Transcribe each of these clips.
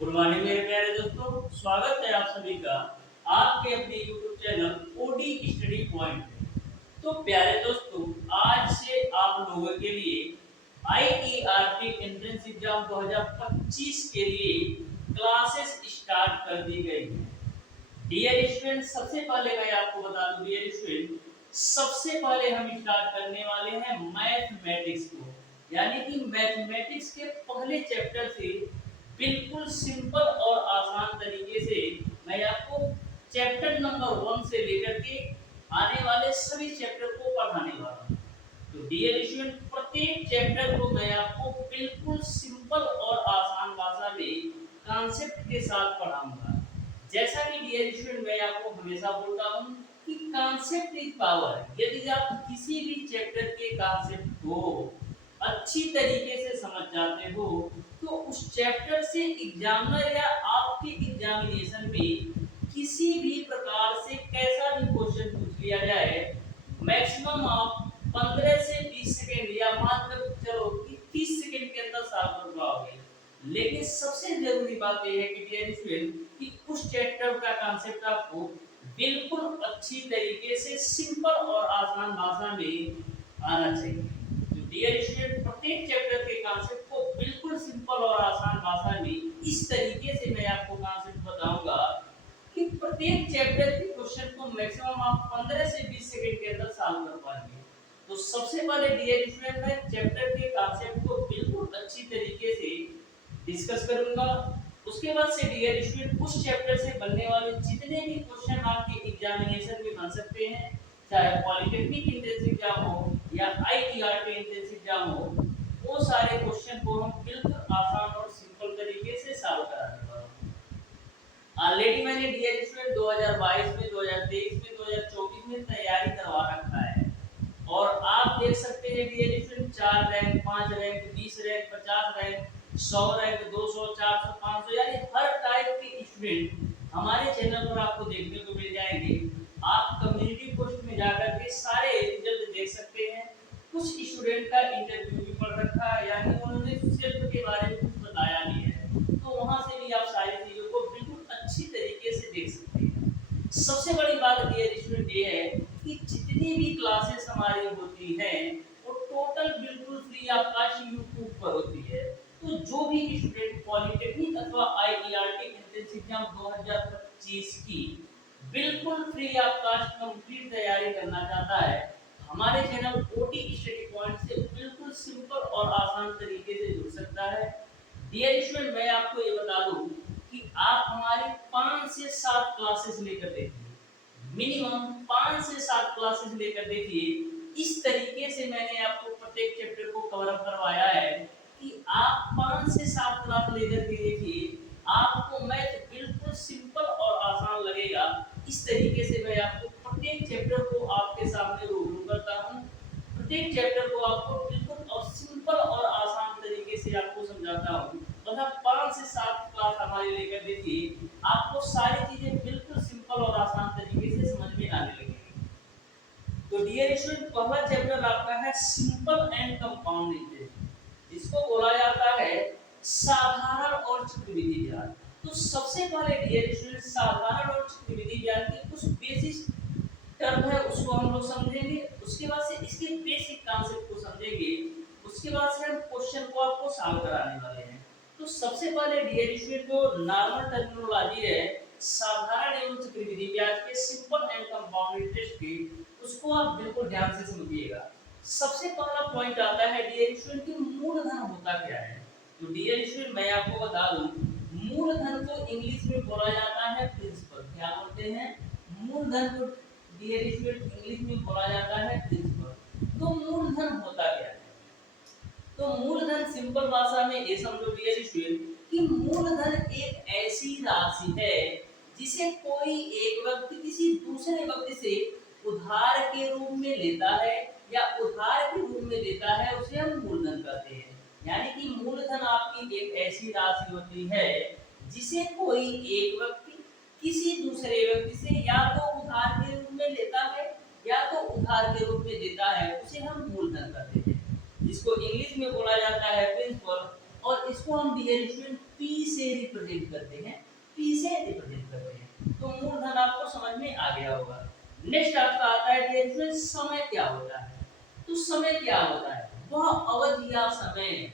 Good morning मेरे प्यारे दोस्तों, स्वागत है आप सभी का आपके अपने YouTube channel OD study point पे। तो प्यारे दोस्तों, आज से आप लोगों के लिए आईईआरटी एंट्रेंस एग्जाम 2025 के लिए क्लासेस स्टार्ट कर दी गई हैं। डियर स्टूडेंट, सबसे पहले मैं आपको बता दूं डियर स्टूडेंट, सबसे पहले हम स्टार्ट करने वाले हैं मैथमेटिक्स को, यानी कि मैथमेटिक्स के पहले चैप्टर से बिल्कुल सिंपल और आसान तरीके से मैं आपको चैप्टर नंबर 1 से लेकर के आने वाले सभी चैप्टर को पढ़ाने वाला हूँ। तो डियर स्टूडेंट, प्रत्येक चैप्टर को मैं आपको बिल्कुल सिंपल और आसान भाषा में कॉन्सेप्ट के साथ पढ़ाऊंगा। जैसा कि डियर स्टूडेंट मैं आपको हमेशा बोलता हूँ कि कॉन्सेप्ट इज पावर। यदि आप किसी भी चैप्टर के कॉन्सेप्ट को अच्छी तरीके से समझ जाते हो तो उस चैप्टर से एग्जामिनर या आपके एग्जामिनेशन में किसी भी प्रकार से कैसा भी क्वेश्चन पूछ लिया जाए, मैक्सिमम आप 15 से 20 सेकेंड या मात्र चलो 30 सेकेंड के अंदर सॉल्व कर पाओगे। लेकिन सबसे जरूरी बात यह है कि डियर स्टूडेंट कि उस चैप्टर का कॉन्सेप्ट आपको बिल्कुल अच्छी तरीके से सिंपल और आसान भाषा में आना चाहिए। तो डियर स्टूडेंट, प्रत्येक चैप्टर के कॉन्सेप्ट को बिल्कुल सिंपल और आसान भाषा में इस तरीके से मैं आपको कॉन्सेप्ट बताऊंगा कि प्रत्येक चैप्टर के क्वेश्चन को मैक्सिमम आप 15 से 20 सेकंड के अंदर सॉल्व कर पाएंगे। तो सबसे पहले डियर स्टूडेंट मैं चैप्टर के कॉन्सेप्ट को बिल्कुल अच्छी तरीके से डिस्कस करूंगा। उसके बाद से डियर स्टूडेंट उस चैप्टर से बनने वाले जितने भी क्वेश्चन आपके एग्जामिनेशन में बन सकते हैं, चाहे पॉलिटेक्निक एंट्रेंस एग्जाम हो या आईईआरटी एंट्रेंस एग्जाम हो, वो सारे क्वेश्चन को हम बिल्कुल आसान और सिंपल तरीके से सॉल्व कराने वाले हैं। ऑलरेडी मैंने डियर स्टूडेंट 2022 में, 2023 में, 2024 में तैयारी करवा रखा है और आप देख सकते हैं dear student 4 rank, 5 rank, 20 rank, 50 rank, 100 rank, 200, 400, 500 यानी हर टाइप के स्टूडेंट हमारे चैनल पर आपको देखने को मिल जाएंगे। आप कम्युनिटी पोस्ट में जाकर के सारे रिजल्ट देख सकते हैं। कुछ स्टूडेंट का इंटरव्यू भी पढ़ रखा है, यानी उन्होंने सेल्फ के बारे में कुछ बताया नहीं है, तो वहां से भी आप सारी चीजों को बिल्कुल अच्छी तरीके से देख सकते हैं। सबसे बड़ी बात डियर स्टूडेंट ये है कि जितनी भी क्लासेस हमारी होती हैं वो टोटल बिल्कुल फ्री ऑफ कॉस्ट यूट्यूब पर होती है। तो जो भी स्टूडेंट पॉलिटेक्निक अथवा आईईआरटी एंट्रेंस एग्जाम 2025 की बिल्कुल फ्री ऑफ कॉस्ट कंप्लीट तैयारी करना चाहता है, हमारे चैनल ओटी स्टडी पॉइंट से बिल्कुल सिंपल और आसान तरीके से जुड़ सकता है। डियर स्टूडेंट, मैं आपको ये बता दूं कि आप हमारी 5 से 7 क्लासेस लेकर देखिए, मिनिमम 5 से 7 क्लासेस लेकर देखिए। इस तरीके से मैंने आपको प्रत्येक चैप्टर को कवर अप करवाया है कि आप 5 से 7 क्लास लेकर के देखिए, आपको मैथ बिल्कुल सिंपल और आसान लगेगा। इस तरीके से मैं आपको प्रत्येक चैप्टर को आपके सामने रूबरू करता हूँ, प्रत्येक चैप्टर को आपको बिल्कुल और सिंपल और आसान तरीके से आपको समझाता हूँ। मतलब 5 से 7 क्लास हमारी लेकर देखिए, आपको सारी चीजें बिल्कुल सिंपल और आसान तरीके से समझ में आने लगेगी। तो डियर स्टूडेंट, पहला चैप्टर आपका है सिंपल एंड कंपाउंड इंटरेस्ट, जिसको बोला जाता है साधारण और चक्रवृद्धि ब्याज। तो सबसे पहले डियर स्टूडेंट साधारण और चक्रवृद्धि ब्याज के कुछ बेसिक टर्म है उसको हम लोग समझेंगे। उसके बाद से इसके बेसिक कॉन्सेप्ट को समझेंगे। उसके बाद से हम क्वेश्चन को आपको सॉल्व कराने वाले हैं। तो सबसे पहले डियर स्टूडेंट जो नॉर्मल टर्मिनोलॉजी है साधारण एवं चक्रवृद्धि ब्याज के सिंपल एंड कंपाउंड इंटरेस्ट की, उसको आप बिल्कुल ध्यान से समझिएगा। सबसे पहला पॉइंट आता है डियर स्टूडेंट कि मूलधन होता क्या है। तो डियर स्टूडेंट मैं आपको बता दूं, मूलधन को इंग्लिश में बोला जाता है प्रिंसिपल। क्या बोलते हैं? मूलधन को डियर स्टूडेंट इंग्लिश में बोला जाता है प्रिंसिपल। तो मूलधन होता क्या है? तो मूलधन सिंपल भाषा में ये समझो डियर स्टूडेंट कि मूलधन एक ऐसी राशि है जिसे कोई एक व्यक्ति किसी दूसरे व्यक्ति से उधार के रूप में लेता है या उधार के रूप में देता है, उसे हम मूलधन कहते हैं। यानी कि मूलधन आपकी एक ऐसी राशि होती है जिसे कोई एक व्यक्ति किसी दूसरे व्यक्ति से या तो उधार के रूप में लेता है या तो उधार के रूप में देता है, उसे हम मूलधन कहते हैं। इसको इंग्लिश में बोला जाता है प्रिंसिपल और इसको हम डियर स्टूडेंट पी से रिप्रेजेंट करते हैं, पी से रिप्रेजेंट करते हैं। तो मूलधन आपको समझ में आ गया होगा। नेक्स्ट आपका आता है डियर स्टूडेंट, समय क्या होता है। तो समय क्या होता है, वह अवधि या समय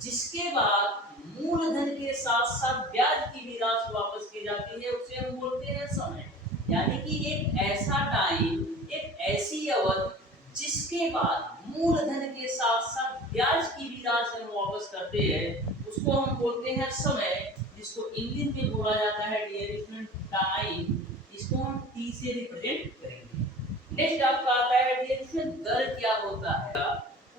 जिसके बाद मूलधन के साथ साथ ब्याज की भी राशि वापस की जाती है, उसे हम बोलते हैं समय। यानी कि एक ऐसा टाइम, एक ऐसी अवधि जिसके बाद मूलधन के साथ साथ ब्याज की भी राशि हम वापस करते हैं, उसको हम बोलते हैं समय, जिसको इंग्लिश में बोला जाता है डियर स्टूडेंट टाइम। इसको हम टी से रिप्रेजेंट करेंगे। नेक्स्ट आपका आता है डियर स्टूडेंट, दर क्या होता है।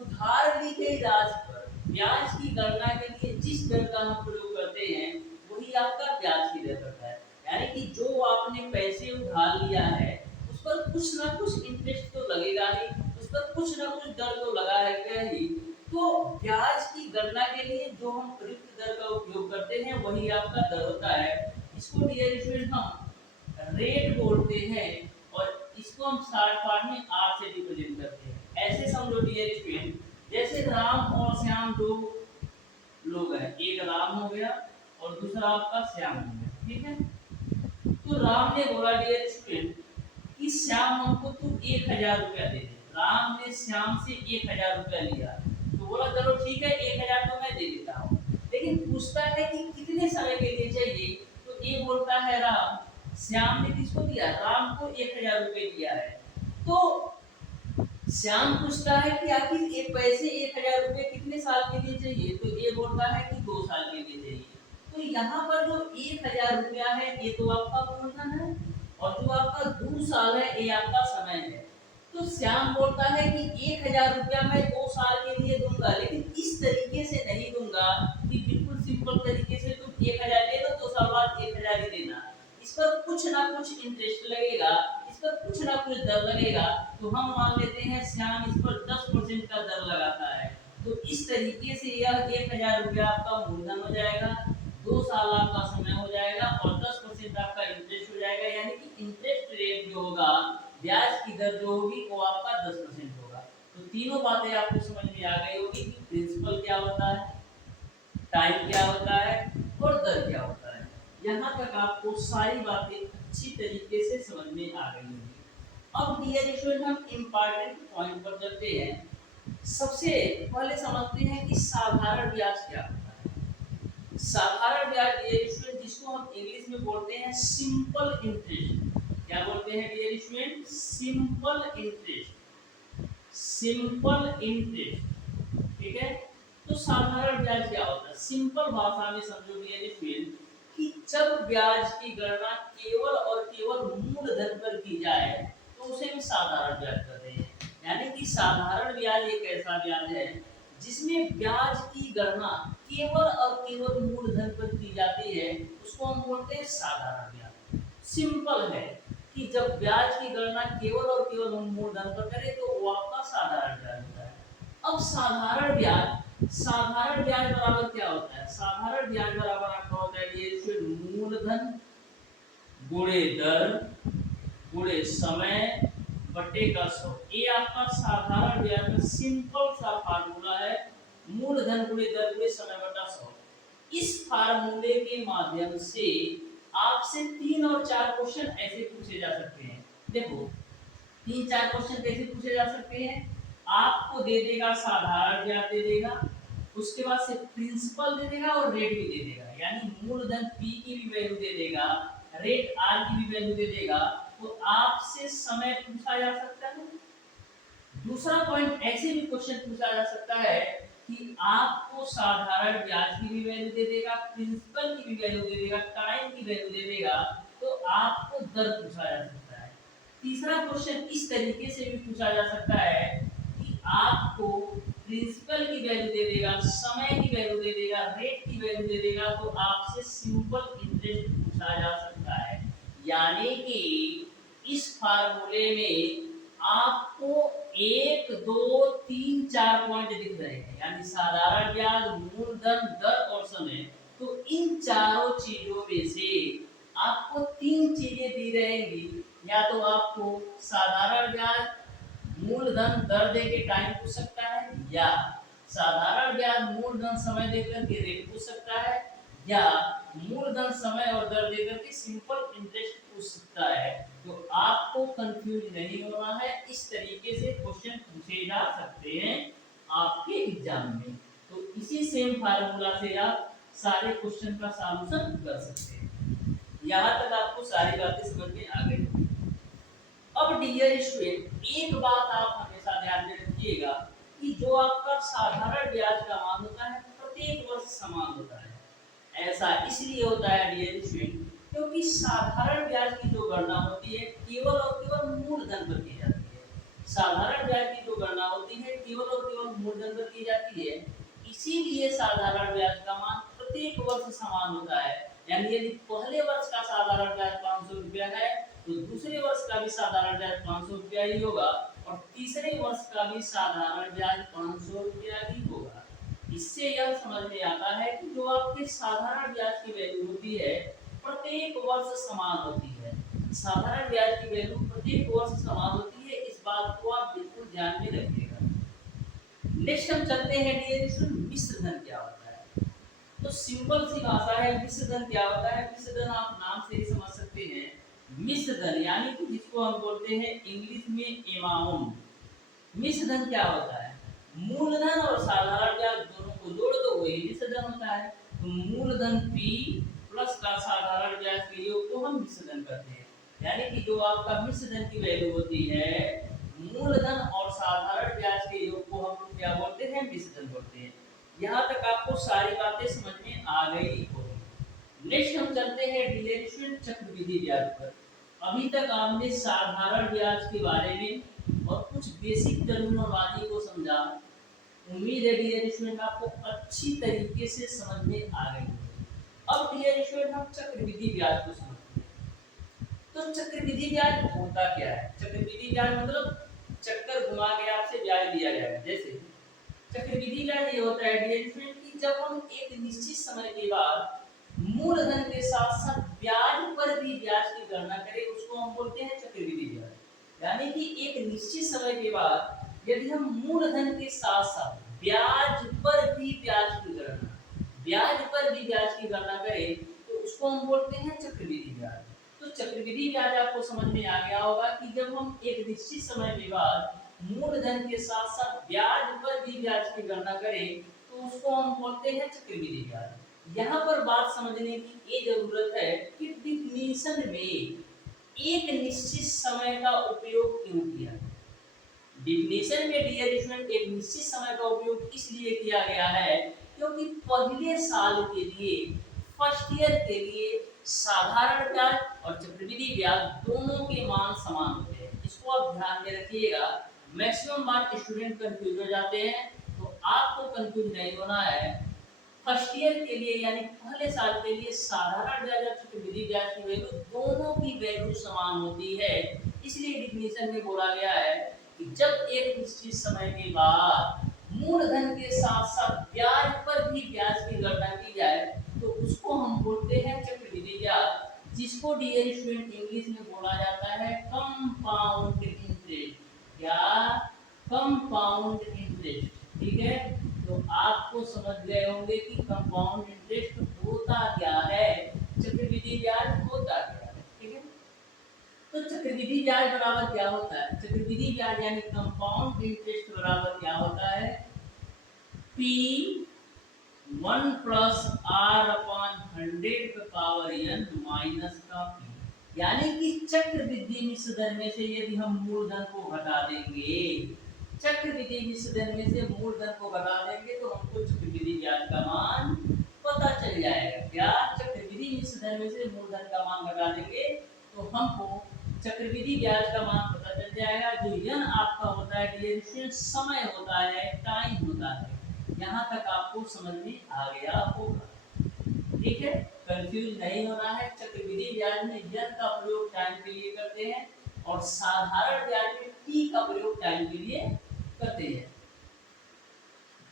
उधार ली गई राशि पर ब्याज की गणना के लिए जिस दर का हम प्रयोग करते हैं, वही आपका ब्याज की दर होता है। यानी कि जो आपने पैसे उधार लिया है, उस पर कुछ ना कुछ इंटरेस्ट तो लगेगा ही, उस पर कुछ ना कुछ दर तो लगा है क्या ही। तो ब्याज की गणना के लिए जो हम प्रयुक्त दर का उपयोग करते हैं, वही आपका दर होता है। इसको डियर स्टूडेंट हम रेट बोलते हैं, और इसको हम शॉर्ट फॉर्म में आर से रिप्रेजेंट करते हैं। ऐसे समझो डियर स्टूडेंट, जैसे राम और श्याम दो लोग हैं, एक राम हो गया और दूसरा आपका श्याम हो गया, ठीक है। तो राम ने बोला डियर स्टूडेंट कि श्याम हमको तू 1000 रुपया दे दे। राम ने श्याम से 1000 रुपया लिया, तो बोला चलो ठीक है 1000 तो मैं दे देता हूँ, लेकिन पूछता है कि कितने समय के लिए चाहिए। तो ये बोलता है राम, श्याम ने किसको दिया, राम को 1000 रुपये दिया है। तो श्याम पूछता है कि आखिर ये पैसे 1000 रुपये कितने साल के लिए चाहिए। तो ये बोलता है कि 2 साल के लिए चाहिए। तो यहाँ पर जो 1000 रुपया है, ये तो आपका मूलधन है, और जो आपका 2 साल है, ये आपका समय है। तो श्याम बोलता है कि 1000 रुपया मैं 2 साल के लिए दूंगा, लेकिन इस तरीके से नहीं दूंगा कि बिल्कुल सिंपल तरीके से तुम 1000 ले लो, 2 साल बाद 1000 ही देना। इस पर कुछ ना कुछ इंटरेस्ट लगेगा, इस पर कुछ ना कुछ दर लगेगा। तो हम मान लेते हैं श्याम इस पर 10% का दर लगाता है। तो इस तरीके से यह 1000 रुपया आपका मूलधन हो जाएगा, 2 साल आपका समय हो जाएगा, और 10% आपका इंटरेस्ट हो जाएगा। यानी कि इंटरेस्ट रेट जो होगा, ब्याज की दर जो होगी, वो आपका 10% होगा। तो तीनों बातें आपको समझ में आ गई होगी कि प्रिंसिपल क्या होता है, टाइम क्या होता है, और दर क्या होता है। यहाँ तक आपको सारी बातें अच्छी तरीके से समझ में आ गई होंगी। अब डियर स्टूडेंट, हम इम्पोर्टेंट पॉइंट पर चलते हैं। सबसे पहले समझते हैं कि साधारण ब्याज क्या होता है। साधारण ब्याज डियर स्टूडेंट, जिसको हम इंग्लिश में बोलते हैं सिंपल इंटरेस्ट। क्या बोलते हैं dear student, simple interest, simple interest, ठीक है। तो साधारण ब्याज क्या होता है, सिंपल भाषा में समझो डियर स्टूडेंट कि जब ब्याज की गणना केवल और केवल मूलधन पर की जाए, तो उसे हम साधारण ब्याज कहते हैं। यानी कि साधारण ब्याज एक ऐसा ब्याज है जिसमें ब्याज की गणना केवल और केवल मूलधन पर की जाती है, उसको हम बोलते हैं साधारण ब्याज। सिंपल है कि जब ब्याज की गणना केवल और केवल हम मूलधन पर करें, तो वो आपका साधारण ब्याज होता है। अब साधारण ब्याज, साधारण ब्याज बराबर क्या होता है, साधारण ब्याज बराबर आपका होता है ये मूलधन गुणे दर गुणे समय बटे का 100। ये आपका साधारण ब्याज का सिंपल सा फार्मूला है, मूलधन गुणे दर गुणे समय बटा 100। इस फार्मूले के माध्यम से आपसे 3 और 4 क्वेश्चन ऐसे पूछे जा सकते हैं। देखो 3-4 क्वेश्चन कैसे पूछे जा सकते हैं, आपको दे देगा साधारण ब्याज दे देगा, उसके बाद से प्रिंसिपल दे देगा और रेट भी दे देगा। यानी मूलधन पी की भी वैल्यू दे देगा, रेट आर की भी वैल्यू दे देगा। तो आपसे समय पूछा जा सकता है। दूसरा पॉइंट, ऐसे भी क्वेश्चन पूछा जा सकता है कि आपको साधारण ब्याज की भी वैल्यू दे देगा, प्रिंसिपल की भी वैल्यू दे देगा, टाइम की वैल्यू दे देगा, तो आपको दर पूछा जा सकता है। तीसरा क्वेश्चन इस तरीके से भी पूछा जा सकता है कि आपको प्रिंसिपल की वैल्यू दे देगा, समय की वैल्यू दे देगा, रेट की वैल्यू दे देगा, तो आपसे सिंपल इंटरेस्ट पूछा जा सकता है। यानी कि इस फार्मूले में आपको 1 2 3 4 पॉइंट दिख रहे हैं, यानी साधारण ब्याज, मूलधन, दर और समय। तो इन चारों चीजों में से आपको 3 चीजें दी रहेंगी। या तो आपको साधारण ब्याज, मूलधन, दर दे के टाइम पूछ सकता है, या साधारण ब्याज, मूलधन, समय देकर के रेट पूछ सकता है, या मूलधन समय और दर देकर के सिंपल इंटरेस्ट पूछ सकता है। तो आपको कंफ्यूज नहीं होना है, इस तरीके से क्वेश्चन पूछे जा सकते हैं आपके एग्जाम में। तो इसी सेम फार्मूला से आप सारे क्वेश्चन का सॉल्यूशन कर सकते हैं। यहाँ तक आपको सारी बातें समझ में आ गई। अब डियर स्टूडेंट, एक बात आप हमेशा ध्यान में रखिएगा कि जो आपका साधारण ब्याज का मान होता है प्रत्येक वर्ष समान होता है। ऐसा इसलिए होता है डियर स्टूडेंट क्योंकि साधारण ब्याज की जो गणना होती है केवल और केवल मूलधन पर की जाती है। साधारण ब्याज की जो गणना होती है केवल और केवल मूलधन पर की जाती है। इसीलिए साधारण ब्याज का मान प्रत्येक वर्ष समान होता है। यानी यदि पहले वर्ष का साधारण ब्याज 500 रुपया है तो दूसरे वर्ष का भी साधारण ब्याज 500 रुपया ही होगा और तीसरे वर्ष का भी साधारण ब्याज 500 रुपया ही होगा। इससे यह समझ में आता है कि जो आपके साधारण ब्याज की वैल्यू होती है प्रत्येक वर्ष समान होती है। साधारण ब्याज की वैल्यू प्रत्येक वर्ष समान होती है, इस बात को आप बिल्कुल ध्यान में रखिएगा। नेक्स्ट हम चलते हैं डियर मिश्र धन क्या होता है। तो सिंपल सी भाषा है, मिश्र धन क्या होता है। मिश्र धन आप नाम से ही समझ सकते हैं। मिश्र धन यानी कि जिसको हम बोलते हैं इंग्लिश में अमाउंट। मिश्र धन क्या होता है, मूलधन और साधारण ब्याज दोनों को जोड़ दो वही मिश्र धन होता है। तो मूलधन P प्लस का साधारण ब्याज के योग को हम मिश्र धन कहते हैं। यानी कि जो आपका मिश्र धन की वैल्यू होती है मूलधन और साधारण ब्याज के योग को हम क्या बोलते हैं, मिश्र धन बोलते हैं। यहाँ तक आपको सारी बातें समझ में आ गई होगी। नेक्स्ट हम चलते हैं डिलेशन चक्रवृद्धि ब्याज पर। अभी तक आपने साधारण ब्याज के बारे में और कुछ बेसिक टर्मिनोलॉजी को समझा। उम्मीद है डियर स्टूडेंट आपको अच्छी तरीके से समझ में आ गई। अब डियर स्टूडेंट हम चक्रवृद्धि ब्याज को समझते हैं। तो चक्रवृद्धि ब्याज होता क्या है। चक्रवृद्धि ब्याज मतलब चक्कर घुमा के आपसे ब्याज दिया जाएगा। जैसे चक्रवृद्धि ब्याज ये होता है डियर स्टूडेंट कि जब हम एक निश्चित समय के बाद मूलधन के साथ साथ ब्याज पर भी ब्याज की गणना करें उसको हम बोलते हैं चक्रवृद्धि ब्याज। यानी कि एक निश्चित समय के बाद यदि हम मूलधन के साथ साथ ब्याज पर भी ब्याज की गणना करें तो उसको हम बोलते हैं चक्रवृद्धि ब्याज। तो चक्रवृद्धि ब्याज आपको समझ में आ गया होगा कि जब हम एक निश्चित समय के बाद मूलधन के साथ साथ ब्याज पर भी ब्याज की गणना करें तो उसको हम बोलते हैं चक्रवृद्धि ब्याज। यहाँ पर बात समझने की ये जरूरत है कि डिफिनीशन में एक निश्चित समय का उपयोग क्यों किया। डिफिनीशन में डियर स्टूडेंट एक निश्चित समय का उपयोग इसलिए किया गया है क्योंकि पहले साल के लिए फर्स्ट ईयर के लिए साधारण ब्याज और चक्रवृद्धि ब्याज दोनों के मान समान होते हैं। इसको आप ध्यान में रखिएगा। मैक्सिमम बार स्टूडेंट कंफ्यूज हो जाते हैं, तो आपको कंफ्यूज नहीं होना है। फर्स्ट ईयर के लिए यानी पहले साल के लिए साधारण ब्याज और चक्रवृद्धि ब्याज की वैल्यू दोनों की वैल्यू समान होती है। इसलिए डिफिनीशन में बोला गया है कि जब एक निश्चित समय के बाद मूलधन के साथ साथ ब्याज पर भी ब्याज की गणना की जाए तो उसको हम बोलते हैं चक्रवृद्धि ब्याज, जिसको डियर स्टूडेंट इंग्लिश में बोला जाता है कंपाउंड इंटरेस्ट। क्या, कंपाउंड इंटरेस्ट। ठीक है, तो आपको समझ गए होंगे कि कंपाउंड इंटरेस्ट होता क्या है, चक्रवृद्धि ब्याज होता क्या है। ठीक है, तो चक्रवृद्धि ब्याज बराबर क्या होता है। चक्रवृद्धि ब्याज यानी कंपाउंड इंटरेस्ट बराबर क्या होता है, P1 plus R upon 100n minus का P। यानी कि चक्रवृद्धि मिश्र धन में से यदि हम मूलधन को घटा देंगे, चक्रवृद्धि मिश्र धन में से मूलधन को घटा देंगे तो हमको चक्रवृद्धि ब्याज का मान पता चल जाएगा। क्या, चक्रवृद्धि मिश्र धन में से मूलधन का मान घटा देंगे तो हमको चक्रवृद्धि ब्याज का मान पता चल जाएगा। जो यन आपका होता है डियर समय होता है, टाइम होता है। यहाँ तक आपको समझ में आ गया होगा। ठीक है, कंफ्यूज नहीं होना है। चक्रवृद्धि ब्याज में यन का प्रयोग टाइम के लिए करते हैं और साधारण ब्याज में टी का प्रयोग टाइम के लिए करते हैं।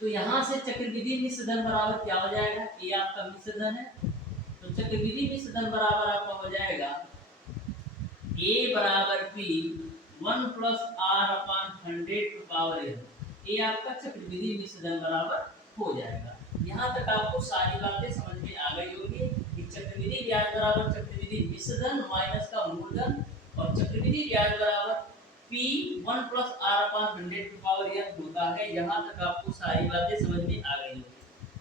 तो यहाँ से चक्रवृद्धि मिश्र धन बराबर क्या हो जाएगा, ये आपका मिश्र धन है। तो चक्रवृद्धि मिश्र धन बराबर आपका हो जाएगा A बराबर P 1 plus R upon 100n। ये आपका चक्रवृद्धि मिश्र धन बराबर हो जाएगा। यहाँ तक आपको सारी बातें समझ में आ गई होगी। चक्रवृद्धि ब्याज बराबर चक्रवृद्धि मिश्रधन माइनस का मूलधन और चक्रवृद्धि ब्याज बराबर P1 प्लस R अपान 100 की पावर n होता है। यहाँ तक आपको सारी बातें समझ में आ गई होगी।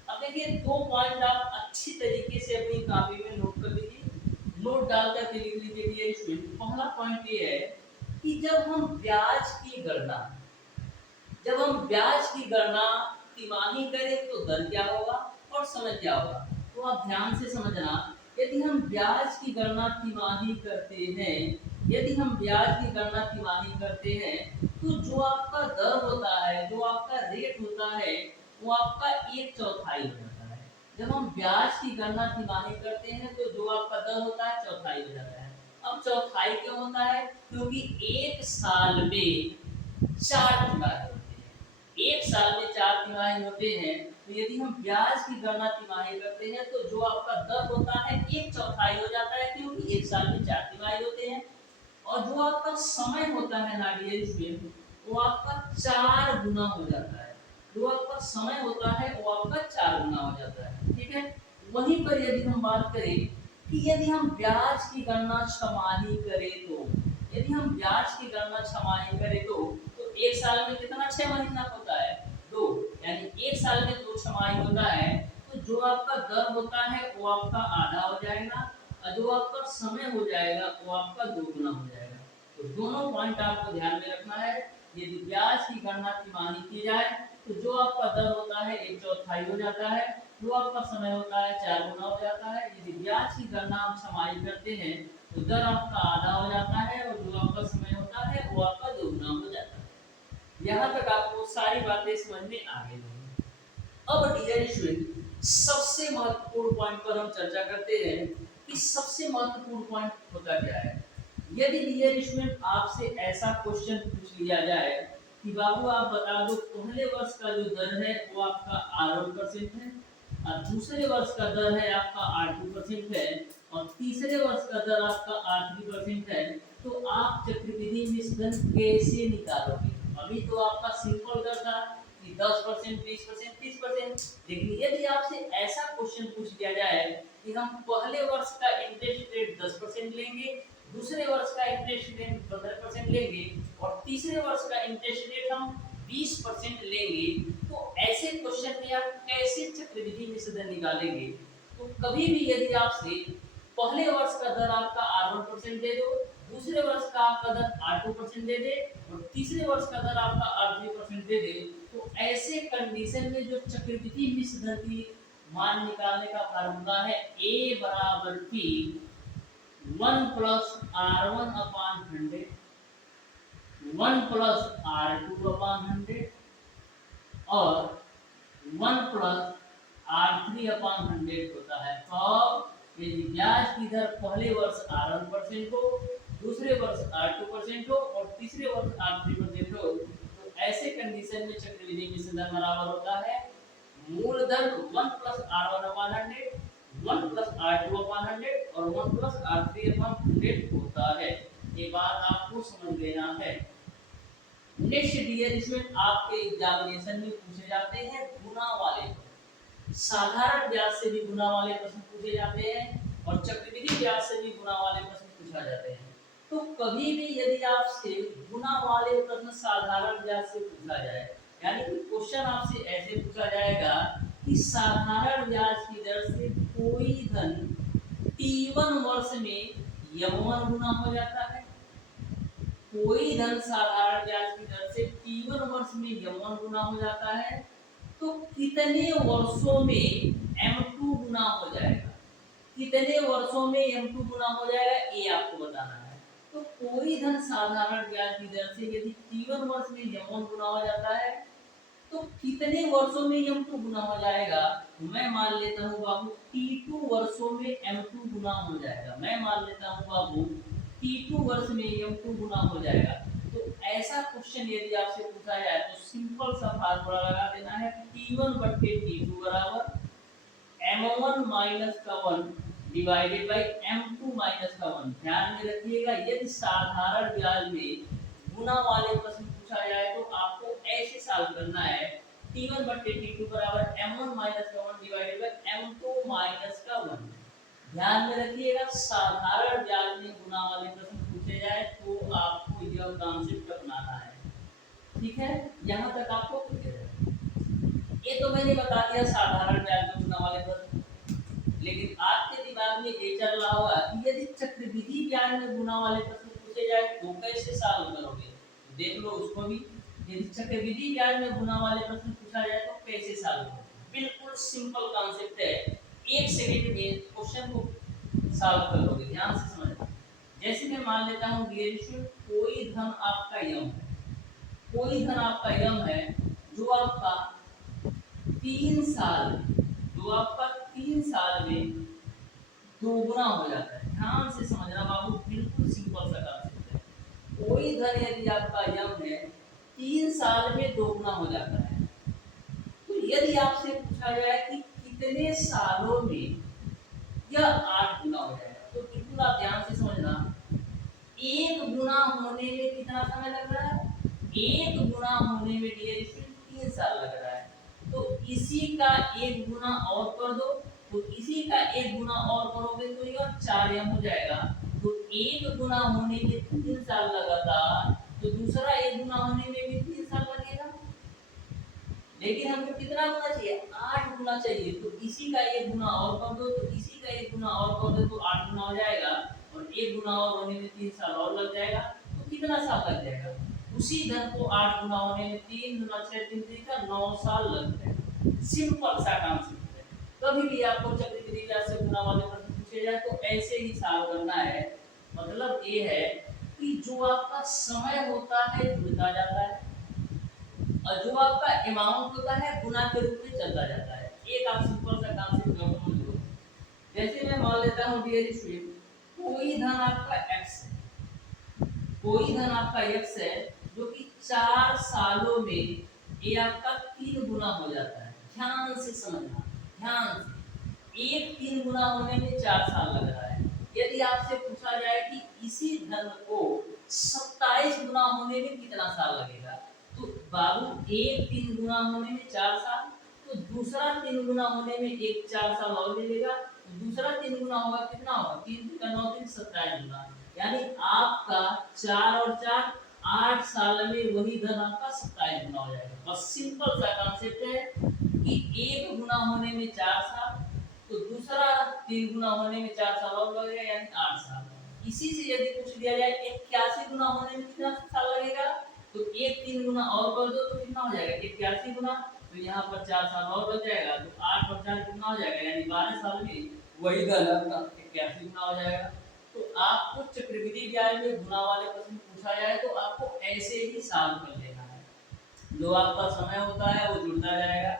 अब देखिए दो पॉइंट आप अच्छी तरीके से अपनी कॉपी में नोट कर लीजिए, नोट डाल करके लिख लीजिए डियर स्टूडेंट। पहला पॉइंट ये है कि जब हम ब्याज की गणना तिमाही करें तो दर क्या होगा और समय क्या होगा। तो आप ध्यान से समझना, यदि हम ब्याज की गणना तिमाही करते हैं, तो जो आपका दर होता है, जो आपका रेट होता है, वो आपका 1/4 हो जाता है। जब हम ब्याज की गणना तिमाही करते हैं तो जो आपका दर होता है 1/4 हो जाता है। अब 1/4 क्यों होता है? क्योंकि एक साल में 4 तिमाही होते हैं। एक साल में 4 तिमाही होते हैं, तो यदि हम ब्याज की गणना तिमाही करते हैं तो जो आपका दर होता है 1/4 हो जाता है, क्योंकि एक साल में 4 तिमाही होते हैं। और जो आपका समय होता है ना डियर स्टूडेंट, वो आपका 4 गुना हो जाता है। जो आपका समय होता है वो आपका 4 गुना हो जाता है। ठीक है, वहीं पर यदि हम बात करें कि यदि हम ब्याज की गणना छमाही करें तो, तो एक साल में कितना 6 महीना होता है? 2, यानी एक साल में 2 छमाही होता है। तो जो आपका दर होता है वो आपका आधा हो जाएगा और जो आपका समय हो जाएगा वो आपका 2 गुना हो जाएगा। तो दोनों पॉइंट आपको ध्यान में रखना है। यदि ब्याज की गणना तिमाही की जाए तो जो आपका दर होता है 1/4 हो जाता है, जो आपका समय होता है 4 गुना हो जाता है। यदि ब्याज की गणना हम छमाही करते हैं तो दर आपका आधा हो जाता है और जो आपका समय होता है वो आपका 2 गुना हो जाता है। यहाँ तक आपको सारी बातें समझ में आ गई होंगी। अब डियर स्टूडेंट, सबसे महत्वपूर्ण पॉइंट पर हम चर्चा करते हैं कि सबसे महत्वपूर्ण पॉइंट होता क्या है। यदि डियर स्टूडेंट आपसे ऐसा क्वेश्चन पूछ लिया जाए कि बाबू आप बता दो पहले वर्ष का जो दर है वो आपका R1% है और दूसरे वर्ष का दर है आपका R2% है और तीसरे वर्ष का दर आपका R3% है, तो आप चक्रवृद्धि मिश्रण कैसे निकालोगे? अभी तो आपका सिंपल दर था कि 10%, 20%, 30%, लेकिन यदि आपसे ऐसा क्वेश्चन पूछ दिया जाए कि हम पहले वर्ष का इंटरेस्ट रेट 10% लेंगे, दूसरे वर्ष का इंटरेस्ट रेट 15% लेंगे और तीसरे वर्ष का इंटरेस्ट रेट हम 20% लेंगे, तो ऐसे क्वेश्चन में आप कैसे चक्रवृद्धि मिश्रण निकालेंगे? तो कभी भी यदि आपसे पहले वर्ष का दर आपका R1% दे दो, दूसरे वर्ष का आपका दर R2% दे दे और तीसरे वर्ष का दर आपका R3% दे दे, तो ऐसे कंडीशन में जो चक्रवृद्धि मिश्रण की मान निकालने का फार्मूला है A बराबर P 1 प्लस R1 अपान 100, 1 प्लस R2 अपान 100 और 1 प्लस R3 अपान 100 होता है। तो यदि ब्याज की दर पहले वर्ष R1% हो, दूसरे वर्ष R2% हो और तीसरे वर्ष R3% हो, तो ऐसे कंडीशन में चक्रवृद्धि मिश्रण बराबर होता है मूलधन 1 प्लस R1 अपान 100, 1 प्लस R2 अपान 100 और 1 प्लस R3 अपान 100 होता है। ये बात आपको समझ लेना है। नेक्स्ट डियर इसमें आपके एग्जामिनेशन में पूछे जाते हैं गुना वाले, साधारण ब्याज से भी गुना वाले प्रश्न पूछे जाते हैं और चक्रवृद्धि ब्याज से भी गुना वाले प्रश्न पूछा जाते हैं। तो कभी भी यदि आपसे गुना वाले प्रश्न साधारण ब्याज से पूछा जाए, यानी कि क्वेश्चन आपसे ऐसे पूछा जाएगा कि साधारण ब्याज की दर से कोई धन T1 वर्ष में M1 गुना हो जाता है, कोई धन साधारण ब्याज की दर से T1 वर्ष में M1 गुना हो जाता है, तो कितने वर्षों में M2 गुना हो जाएगा? कितने वर्षों में M2 गुना हो जाएगा ये आपको बताना है। तो कोई धन साधारण ब्याज की दर से यदि T1 वर्ष में M1 गुना हो जाता है तो कितने वर्षों में M2 गुना हो जाएगा? मैं मान लेता हूँ बाबू T2 वर्षों में M2 गुना हो जाएगा। मैं मान लेता हूँ बाबू T2 वर्ष में M2 गुना हो जाएगा। तो ऐसा क्वेश्चन यदि आपसे पूछा जाए तो सिंपल सा फार्मूला लगा देना है T1 बटे T2 बराबर M1 माइनस का 1 डिवाइडेड बाय M2 माइनस का 1। ध्यान में रखिएगा यदि साधारण ब्याज में गुना वाले प्रश्न पूछा जाए तो आपको ऐसे सॉल्व करना है T1 बटे T2 बराबर M1 माइनस का 1 डिवाइडेड बाय M2 माइनस का 1। ध्यान में रखिएगा, साधारण ब्याज में गुना वाले प्रश्न पूछे जाए तो आपको यह कॉन्सेप्ट अपनाना है। ठीक है, यहाँ तक आपको क्लियर है। ये तो मैंने बता दिया साधारण ब्याज में गुना वाले प्रश्न, लेकिन आपके दिमाग में ये चल रहा होगा कि यदि चक्रवृद्धि ब्याज में गुना वाले प्रश्न पूछे जाए तो कैसे सॉल्व करोगे। देख लो उसको भी, यदि चक्रवृद्धि ब्याज में गुना वाले प्रश्न पूछा जाए तो कैसे सॉल्व करोगे। बिल्कुल सिंपल कॉन्सेप्ट है, 1 सेकंड में क्वेश्चन को सॉल्व कर लोगे। ध्यान से समझना। जैसे मैं मान लेता हूँ डियर स्टूडेंट, कोई धन आपका यम है, कोई धन आपका यम है जो आपका 3 साल, जो आपका 3 साल में दोगुना हो जाता है। ध्यान से समझना बाबू, बिल्कुल सिंपल सा कॉन्सेप्ट है। कोई धन यदि आपका यम है 3 साल में दोगुना हो जाता है, तो यदि आपसे पूछा जाए कि कितने सालों में यह 8 गुना हो जाएगा, तो बिल्कुल आप ध्यान से समझना, 1 गुना होने में कितना समय लग रहा है, 1 गुना होने में डियर स्टूडेंट 3 साल लग रहा है। तो इसी का 1 गुना और कर दो, तो इसी का 1 गुना और करोगे तो यह 4 हो जाएगा। तो 1 गुना होने में 3 साल लगा था, तो दूसरा 1 गुना होने में भी 3 साल लगेगा, लेकिन हमको कितना गुना चाहिए, 8 गुना चाहिए। तो इसी का 1 गुना और कर दो, तो इसी का 1 गुना और कर दो, तो 8 गुना हो जाएगा, और 1 गुना और होने में 3 साल और लग जाएगा। तो कितना साल लग जाएगा, उसी धन को 8 गुना होने में 3 गुना 6 3 3 का 9 साल लग जाएगा। सिंपल सा कॉन्सेप्ट है। कभी भी आपको चक्रवृद्धि ब्याज से गुना वाले प्रश्न पूछे जाए तो ऐसे ही सॉल्व करना है। मतलब ये है कि जो आपका समय होता है जुड़ता जाता है, और जो आपका अमाउंट होता है गुना के रूप में चलता जाता है। एक आप सिंपल सा कॉन्सेप्ट समझ लो। जैसे मैं मान लेता हूं डियर स्टूडेंट, कोई धन आपका x है, कोई धन आपका x है जो कि 4 सालों में ये आपका 3 गुना हो जाता है। ध्यान से समझना, ध्यान से, एक 3 गुना होने में 4 साल लग रहा है। यदि आपसे पूछा जाए कि इसी धन को 27 गुना होने में कितना साल लगेगा, तो बाबू एक 3 गुना होने में 4 साल, तो दूसरा 3 गुना होने में एक 4 साल और ले लेगा, तो दूसरा 3 गुना होगा, कितना होगा, 3 का 9 3 27 गुना, यानी आपका 4 और 4 8 साल में वही धन आपका 27 गुना हो जाएगा। बस सिंपल सा कॉन्सेप्ट है कि एक गुना होने में 4 साल, तो दूसरा 3 गुना होने में 4 साल और लगेगा, यानी 8 साल। इसी से यदि पूछ दिया जाए 81 गुना होने में कितना साल लगेगा, तो एक 3 गुना और कर दो तो कितना हो जाएगा, 81 गुना, तो यहाँ पर 4 साल और लग जाएगा, तो 8 और 4 कितना हो जाएगा, यानी 12 साल में वही धन आपका 81 गुना हो जाएगा। तो आपको चक्रवृद्धि ब्याज में गुना वाले प्रश्न पूछा जाए तो आपको ऐसे ही सॉल्व कर लेना है। जो आपका समय होता है वो जुड़ता जाएगा,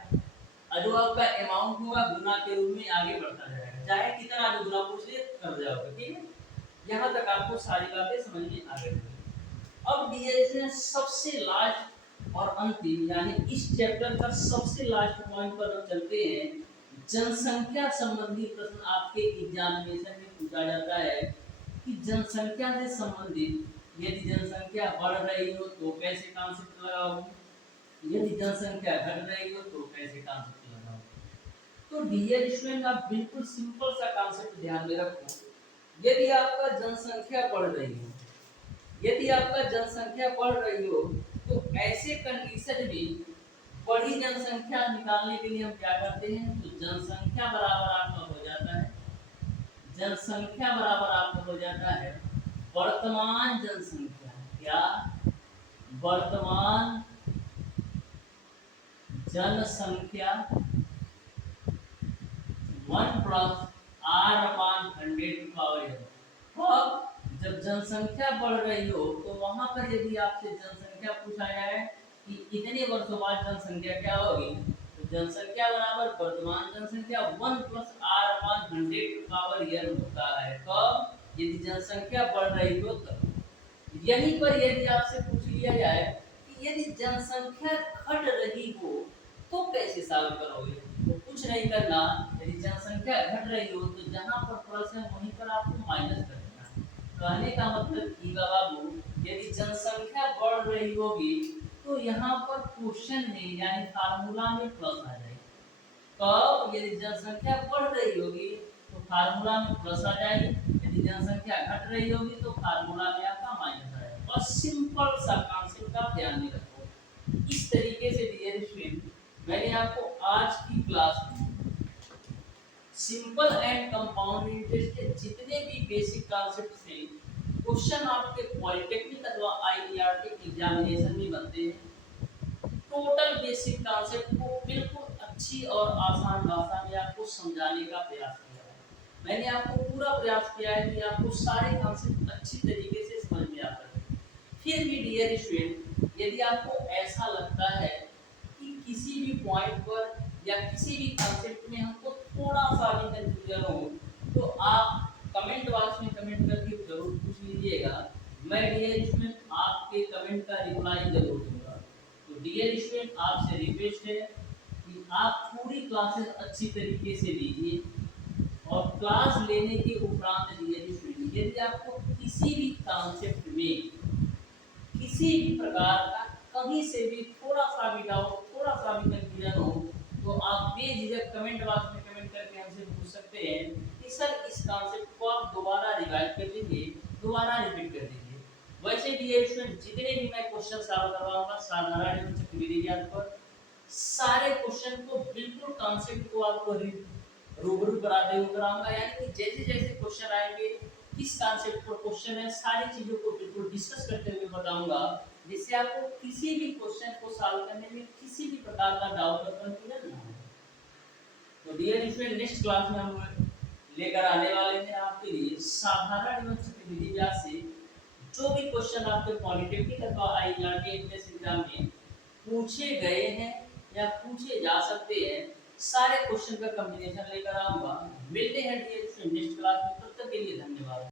और जो आपका अमाउंट होगा गुना के रूप में आगे बढ़ता जाएगा, चाहे कितना भी गुना पूछ ले कर जाओगे। ठीक है, यहाँ तक आपको सारी बातें समझ में आ गई। अब डियर सबसे लास्ट और अंतिम, यानी इस चैप्टर का सबसे लास्ट पॉइंट पर हम चलते हैं। जनसंख्या संबंधी प्रश्न आपके एग्जामिनेशन में पूछा जाता है कि जनसंख्या से संबंधित यदि जनसंख्या बढ़ रही हो तो कैसे कॉन्सेप्ट लगाओगे, यदि जनसंख्या घट रही हो तो कैसे कॉन्सेप्ट लगाओगे। तो डियर स्टूडेंट आप बिल्कुल सिंपल सा कॉन्सेप्ट ध्यान में रखो। यदि आपका जनसंख्या बढ़ रही हो, यदि आपका जनसंख्या बढ़ रही हो, तो ऐसे कंडीशन में बड़ी जनसंख्या निकालने के लिए हम क्या करते हैं, तो जनसंख्या बराबर आपका हो जाता है, जनसंख्या बराबर आपका हो जाता है वर्तमान जनसंख्या, क्या, वर्तमान जनसंख्या 1 प्लस r/100 अब जब जनसंख्या बढ़ रही हो तो वहां पर यदि आपसे जनसंख्या पूछा जाए कि इतने वर्षों बाद जनसंख्या क्या होगी, तो जनसंख्या बराबर वर्तमान जनसंख्या 1 प्लस r/100 होता है। कब, यदि जनसंख्या बढ़ रही हो तब। यहीं पर यदि आपसे पूछ लिया जाए कि यदि जनसंख्या घट रही हो तो कैसे सॉल्व करोगे, तो कुछ नहीं करना, यदि जनसंख्या घट रही हो तो जहां पर प्लस है वहीं पर आपको माइनस कर देना। कहने का मतलब कि बाबू यदि जनसंख्या बढ़ रही होगी तो यहाँ पर क्वेश्चन में यानी फार्मूला में प्लस आ जाएगा। कब, यदि जनसंख्या बढ़ रही होगी तो फार्मूला में प्लस आ जाएगी, यदि जनसंख्या घट रही होगी तो फार्मूला में आपका माइनस आएगा। बस सिंपल सा कॉन्सेप्ट का ध्यान में रखो। इस तरीके से डियर स्टूडेंट मैंने आपको आज की क्लास में सिंपल एंड कंपाउंड इंटरेस्ट के जितने भी बेसिक कॉन्सेप्ट थे, क्वेश्चन आपके पॉलिटेक्निक अथवा आईईआरटी एग्जामिनेशन में बनते हैं, टोटल बेसिक कॉन्सेप्ट को बिल्कुल अच्छी और आसान भाषा में आपको समझाने का प्रयास किया है। मैंने आपको पूरा प्रयास किया है कि आपको सारे कॉन्सेप्ट अच्छी तरीके से समझ में आ सके। फिर भी डियर स्टूडेंट यदि आपको ऐसा लगता है कि किसी भी पॉइंट पर या किसी भी कॉन्सेप्ट में हमको थोड़ा सा भी कंफ्यूजन हो, तो आप कमेंट बॉक्स में कमेंट करके जरूर पूछ लीजिएगा। मैं डियर स्टूडेंट आपके कमेंट का रिप्लाई जरूर दूंगा। तो डियर स्टूडेंट आपसे रिक्वेस्ट है कि आप पूरी क्लासेस अच्छी तरीके से लीजिए और क्लास लेने के उपरांत डियर स्टूडेंट यदि आपको किसी भी कॉन्सेप्ट में किसी भी प्रकार का कहीं से भी थोड़ा सा भी डाउट, थोड़ा सा भी कंफ्यूजन हो, तो आप बेझिझक कमेंट बॉक्स में कमेंट करके हमसे पूछ सकते हैं कि सर इस कॉन्सेप्ट को आप दोबारा रिवाइज कर लीजिए, दोबारा रिपीट कर दीजिए। वैसे डियर स्टूडेंट जितने भी मैं क्वेश्चन सॉल्व करवाऊंगा साधारण एवं चक्रवृद्धि ज्ञान पर, सारे क्वेश्चन को बिल्कुल कॉन्सेप्ट को आपको रूबरू कराते हुए कराऊंगा, यानी कि जैसे जैसे क्वेश्चन आएंगे किस कॉन्सेप्ट पर क्वेश्चन है, सारी चीजों को बिल्कुल डिस्कस करते हुए बताऊंगा, जिससे आपको किसी भी क्वेश्चन को सॉल्व करने में किसी भी प्रकार का डाउट और कंफ्यूजन ना हो। तो डियर स्टूडेंट नेक्स्ट क्लास में हम लेकर आने वाले हैं आपके लिए साधारण एवं चक्रवृद्धि व्यास से जो भी क्वेश्चन आपके पॉलिटेक्निक अथवा आईआरटी एमपीएससी एग्जाम में पूछे गए हैं या पूछे जा सकते हैं, सारे क्वेश्चन का कॉम्बिनेशन लेकर आऊंगा। मिलते हैं डियर स्टूडेंट नेक्स्ट क्लास में, तब तक के लिए धन्यवाद।